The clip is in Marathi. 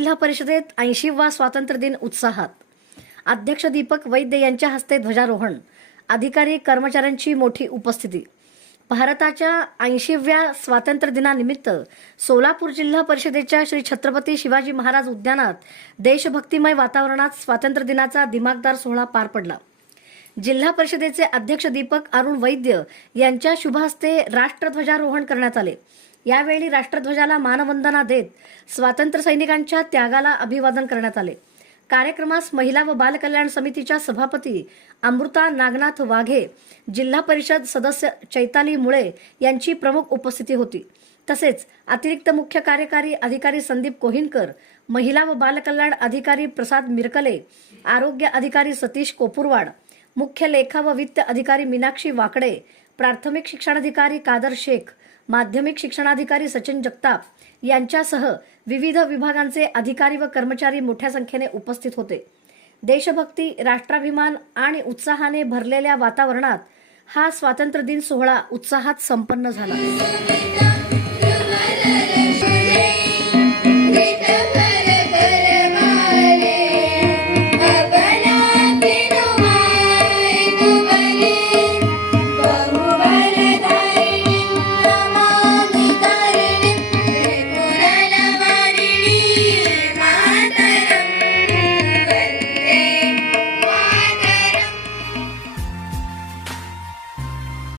जिल्हा परिषदेत 80वा स्वातंत्र्य दिन उत्साहात. अध्यक्ष दीपक वैद्य यांच्या हस्ते ध्वजारोहण. अधिकारी कर्मचाऱ्यांची मोठी उपस्थिती. भारताच्या 80व्या स्वातंत्र्य दिनानिमित्त सोलापूर जिल्हा परिषदेच्या श्री छत्रपती शिवाजी महाराज उद्यानात देशभक्तिमय वातावरणात स्वातंत्र्य दिनाचा दिमागदार सोहळा पार पडला. जिल्हा परिषदेचे अध्यक्ष दीपक अरुण वैद्य यांच्या शुभ हस्ते राष्ट्रध्वजारोहण करण्यात आले. यावेळी राष्ट्रध्वजाला मानवंदना देत स्वातंत्र्य सैनिकांच्या त्यागाला अभिवादन करण्यात आले. कार्यक्रमास महिला व बाल कल्याण समितीच्या सभापती अमृता नागनाथ वाघे, जिल्हा परिषद सदस्य चैताली मुळे यांची प्रमुख उपस्थिती होती. तसेच अतिरिक्त मुख्य कार्यकारी अधिकारी संदीप कोहिनकर, महिला व बाल कल्याण अधिकारी प्रसाद मिरकले, आरोग्य अधिकारी सतीश कोपुरवाड, मुख्य लेखा व वित्त अधिकारी मीनाक्षी वाकडे, प्राथमिक शिक्षणाधिकारी कादर शेख, माध्यमिक शिक्षणाधिकारी सचिन जगताप यांच्यासह विविध विभागांचे अधिकारी व कर्मचारी मोठ्या संख्येने उपस्थित होते. देशभक्ती, राष्ट्राभिमान आणि उत्साहाने भरलेल्या वातावरणात हा स्वातंत्र्य दिन सोहळा उत्साहात संपन्न झाला.